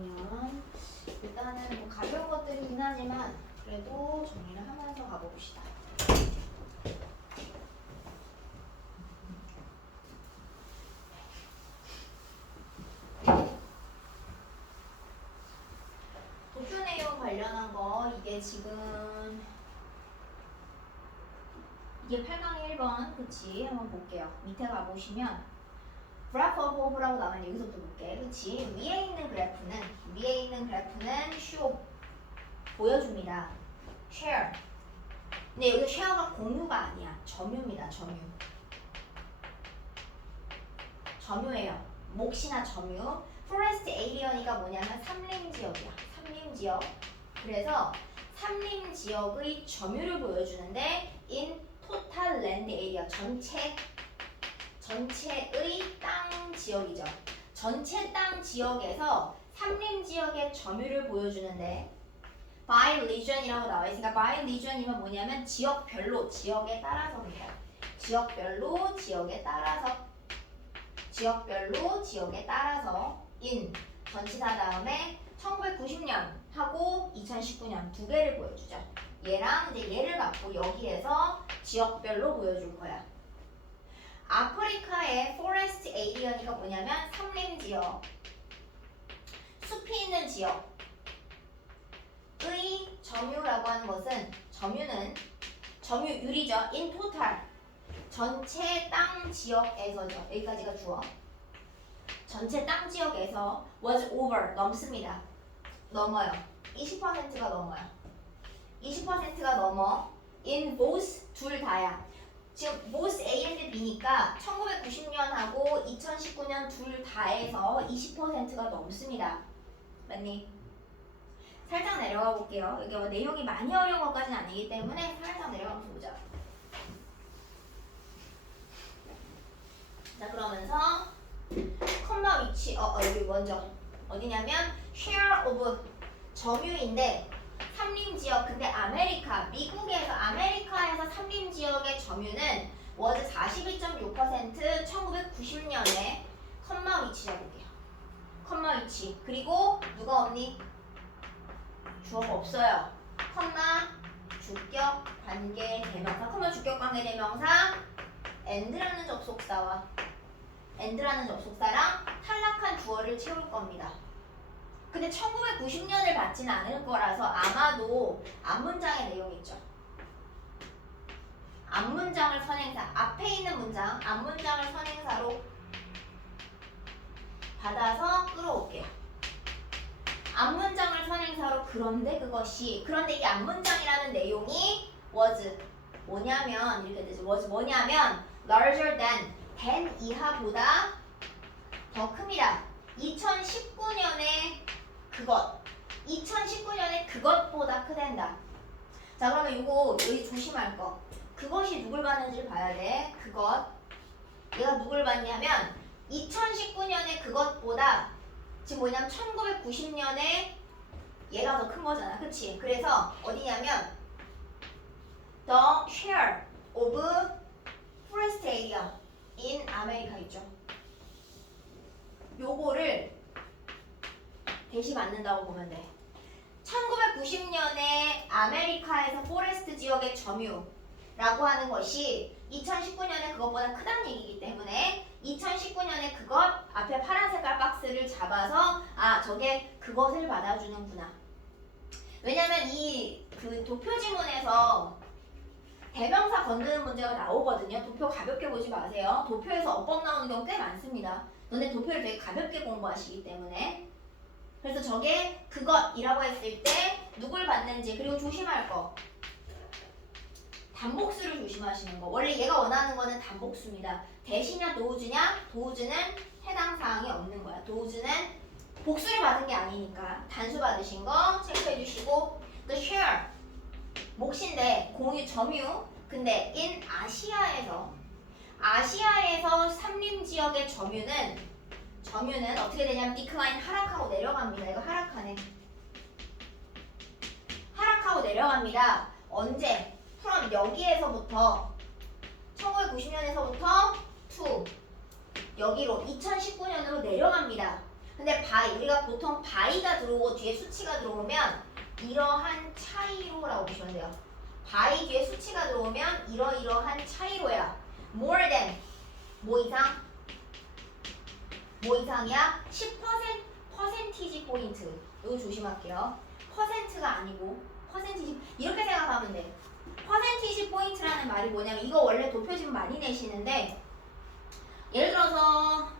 그러면 일단은 뭐 가벼운 것들이긴 하지만 그래도 정리를 하면서 가봅시다. 도표 내용 관련한 거 이게 지금 이게 8강의 1번 그치? 한번 볼게요. 밑에 가보시면 graph of hope라고 나오면 여기서부터 볼게. 그치? 위에 있는 그래프는 show 보여줍니다. share. 근데 여기 share가 공유가 아니야. 점유입니다. 점유예요. 몫이나 점유. forest area가 뭐냐면 삼림 지역이야. 삼림 지역. 그래서 삼림 지역의 점유를 보여주는데 in total land area 전체의 땅 지역이죠. 전체 땅 지역에서 삼림 지역의 점유를 보여주는데 by region이라고 나와 있으니까 by region이면 뭐냐면 지역별로 지역에 따라서입니다. 지역별로 지역에 따라서 in 전치사 다음에 1990년 하고 2019년 두 개를 보여주죠. 얘랑 이제 얘를 갖고 여기에서 지역별로 보여줄 거야. 아프리카의 포레스트 에리어니까 뭐냐면 삼림 지역, 숲이 있는 지역의 점유라고 하는 것은 점유율이죠. in total 전체 땅 지역에서죠. 여기까지가 주어. 전체 땅 지역에서 was over 넘습니다. 넘어요. 20%가 넘어요. 20%가 넘어. in both 둘 다야. 지금 both A and B니까 1990년하고 2019년 둘 다에서 20%가 넘습니다. 맞니? 살짝 내려가 볼게요. 여기 내용이 많이 어려운 것까지는 아니기 때문에 살짝 내려가면서 보자. 자, 그러면서 컴마 위치 여기 먼저 어디냐면 share of 점유인데 삼림지역. 근데 아메리카에서 삼림지역의 점유는 was 42.6% 1990년에 컴마 위치 잡을게요. 컴마 위치. 그리고 누가 없니? 주어가 없어요. 컴마 주격 관계 대명사. 컴마 주격 관계 대명사 and라는 접속사랑 탈락한 주어를 채울 겁니다. 근데 1990년을 받지는 않을 거라서 아마도 앞문장의 내용 있죠. 앞문장을 선행사, 앞에 있는 문장, 앞문장을 선행사로 받아서 끌어올게요. 앞문장을 선행사로 그런데 이 앞문장이라는 내용이 was 뭐냐면 이렇게 되죠. was 뭐냐면 larger than 이하보다 더 큽니다. 2019년에 그것보다 크댄다. 자, 그러면 이거 여기 조심할 거. 그것이 누굴 받는지를 봐야 돼. 얘가 누굴 받냐면 2019년에 그것보다 지금 뭐냐면 1990년에 얘가 더 큰 거잖아. 그치? 그래서 어디냐면 the share of forest area in 아메리카 있죠. 요거를 대시 받는다고 보면 돼. 1990년에 아메리카에서 포레스트 지역의 점유라고 하는 것이 2019년에 그것보다 크다는 얘기이기 때문에 2019년에 그것 앞에 파란 색깔 박스를 잡아서 저게 그것을 받아주는구나. 왜냐면 그 도표 지문에서 대명사 건드는 문제가 나오거든요. 도표 가볍게 보지 마세요. 도표에서 어법 나오는 경우 꽤 많습니다. 너네 도표를 되게 가볍게 공부하시기 때문에. 그래서 저게 그것이라고 했을 때 누굴 받는지, 그리고 조심할 거 단복수를 조심하시는 거. 원래 얘가 원하는 거는 단복수입니다. 대시냐 도우즈냐? 도우즈는 해당 사항이 없는 거야. 도우즈는 복수를 받은 게 아니니까 단수 받으신 거 체크해 주시고 the share 몫인데 공유 점유. 근데 in 아시아에서 삼림 지역의 점유는 어떻게 되냐면 decline 하락하고 내려갑니다. 이거 하락하네. 하락하고 내려갑니다. 언제? from 여기에서부터 1990년에서부터 to 여기로 2019년으로 내려갑니다. 근데 바이, 우리가 보통 바이가 들어오고 뒤에 수치가 들어오면 이러한 차이로라고 보시면 돼요. 바이 뒤에 수치가 들어오면 이러이러한 차이로야. more than, 뭐 이상? 뭐 이상이야? 10% 퍼센티지 포인트. 이거 조심할게요. 퍼센트가 아니고 퍼센티지, 이렇게 생각하면 돼. 퍼센티지 포인트라는 말이 뭐냐면, 이거 원래 도표지문 많이 내시는데, 예를 들어서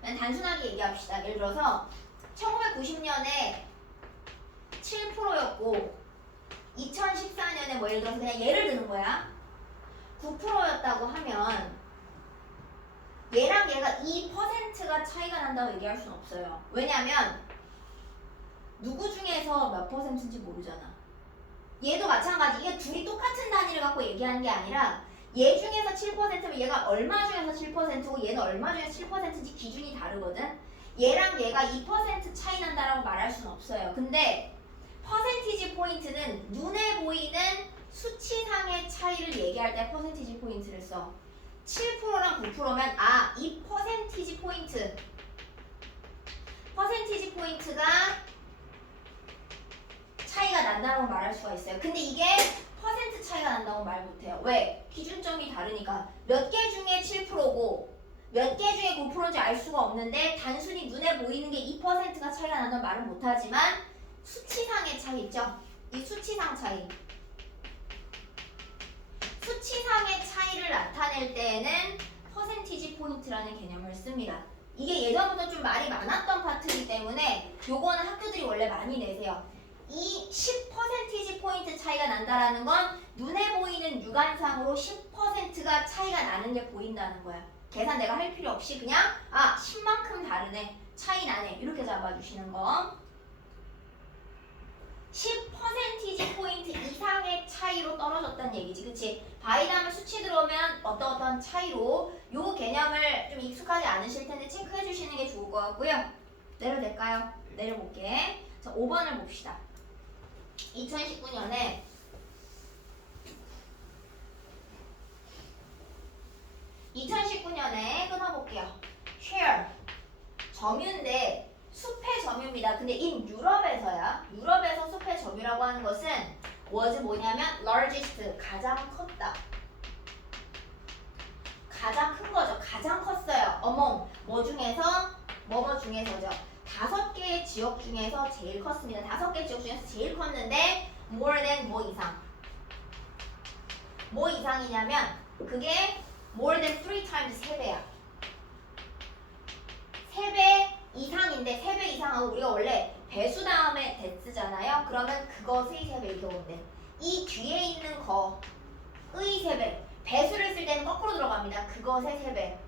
그냥 단순하게 얘기합시다. 예를 들어서 1990년에 7%였고 2014년에 뭐 예를 들어서 그냥 예를 드는 거야. 9%였다고 하면 얘랑 얘가 2%가 차이가 난다고 얘기할 수는 없어요. 왜냐면 누구 중에서 몇 퍼센트인지 모르잖아. 얘도 마찬가지. 이게 둘이 똑같은 단위를 갖고 얘기하는 게 아니라 얘 중에서 7%면 얘가 얼마 중에서 7%고 얘는 얼마 중에서 7%인지 기준이 다르거든. 얘랑 얘가 2% 차이 난다라고 말할 수는 없어요. 근데 퍼센티지 포인트는 눈에 보이는 수치상의 차이를 얘기할 때 퍼센티지 포인트를 써. 7%랑 9%면 이 퍼센티지 포인트가 차이가 난다고 말할 수가 있어요. 근데 이게 퍼센트 차이가 난다고 말 못해요. 왜? 기준점이 다르니까. 몇 개 중에 7%고 몇 개 중에 9%인지 알 수가 없는데, 단순히 눈에 보이는 게 2%가 차이가 난다고 말은 못하지만 수치상의 차이 있죠? 이 수치상 차이. 수치상의 차이를 나타낼 때에는 퍼센티지 포인트라는 개념을 씁니다. 이게 예전부터 좀 말이 많았던 파트이기 때문에 요거는 학교들이 원래 많이 내세요. 이 10%지 포인트 차이가 난다라는 건 눈에 보이는 육안상으로 10%가 차이가 나는 게 보인다는 거야. 계산 내가 할 필요 없이 그냥 10만큼 다르네, 차이 나네, 이렇게 잡아주시는 거. 10%지 포인트 이상의 차이로 떨어졌다는 얘기지, 그치? 바이 다음에 수치 들어오면 어떤 차이로, 요 개념을 좀 익숙하지 않으실 텐데 체크해 주시는 게 좋을 것 같고요. 내려도 될까요? 내려볼게. 자, 5번을 봅시다. 2019년에 끊어볼게요. share 점유인데 숲의 점유입니다. 근데 in 유럽에서야. 유럽에서 숲의 점유라고 하는 것은 was 뭐냐면 largest, 가장 컸다. 가장 큰 거죠. 가장 컸어요. among 뭐 중에서? 뭐뭐 중에서죠. 5개의 지역 중에서 제일 컸습니다. 5개 지역 중에서 제일 컸는데 more than 뭐 이상. 뭐 이상이냐면 그게 more than 3x 3배야. 3배 이상인데 3배 이상하고 우리가 원래 배수 다음에 대쓰잖아요. 그러면 그것의 3배 이렇게 오는데 이 뒤에 있는 거의 3배. 배수를 쓸 때는 거꾸로 들어갑니다. 그것의 3배.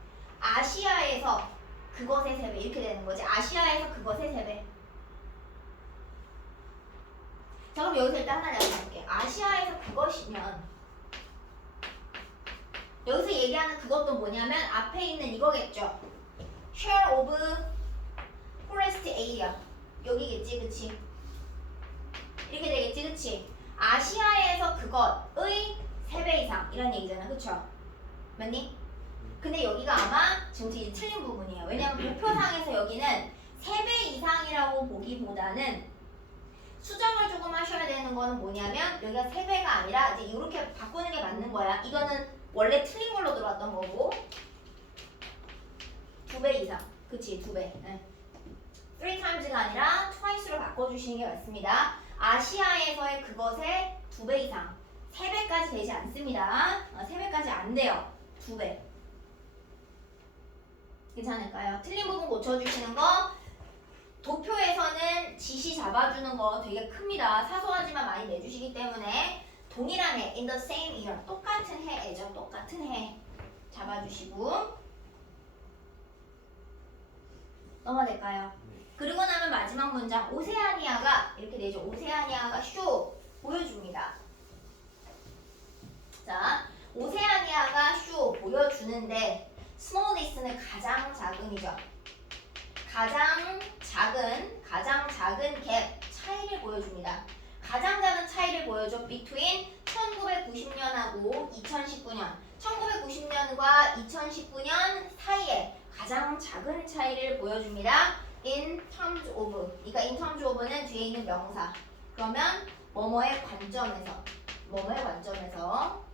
아시아에서 그것의 3배 이렇게 되는 거지. 아시아에서 그것의 3배. 자, 그럼 여기서 일단 하나 내가 볼게. 아시아에서 그것이면 여기서 얘기하는 그것도 뭐냐면 앞에 있는 이거겠죠. share of forest area 여기겠지, 그치? 이렇게 되겠지, 그치? 아시아에서 그것의 3배 이상 이런 얘기잖아, 그쵸? 맞니? 근데 여기가 아마 지금 이제 틀린 부분이에요. 왜냐면 도표상에서 여기는 3배 이상이라고 보기보다는 수정을 조금 하셔야 되는 거는 뭐냐면 여기가 3배가 아니라 이제 이렇게 바꾸는 게 맞는 거야. 이거는 원래 틀린 걸로 들어왔던 거고 2배 이상, 그치? 2배. 네. 3x가 아니라 twice로 바꿔주시는 게 맞습니다. 아시아에서의 그것의 2배 이상, 3배까지 되지 않습니다. 3배까지 안 돼요. 2배. 괜찮을까요? 틀린 부분 고쳐주시는 거. 도표에서는 지시 잡아주는 거 되게 큽니다. 사소하지만 많이 내주시기 때문에 동일한 해, in the same year, 똑같은 해죠. 똑같은 해 잡아주시고 넘어갈까요? 그리고 나면 마지막 문장, 오세아니아가 이렇게 되죠. 오세아니아가 쇼 보여줍니다. 자, 오세아니아가 쇼 보여주는데 smallest는 가장 작은이죠. 가장 작은 갭 차이를 보여줍니다. 가장 작은 차이를 보여줘. between 1990년하고 2019년. 1990년과 2019년 사이에 가장 작은 차이를 보여줍니다. in terms of. 그러니까 in terms of는 뒤에 있는 명사. 그러면 뭐뭐의 관점에서. 뭐뭐의 관점에서.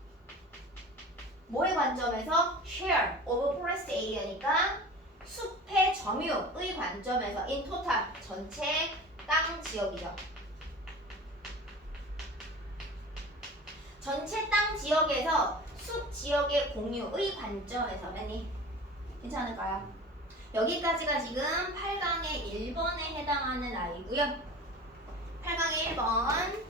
뭐의 관점에서? share of forest area니까 숲의 점유의 관점에서 in total 전체 땅 지역이죠. 전체 땅 지역에서 숲 지역의 공유의 관점에서 맨니 괜찮을까요? 여기까지가 지금 8강의 1번에 해당하는 아이고요. 8강의 1번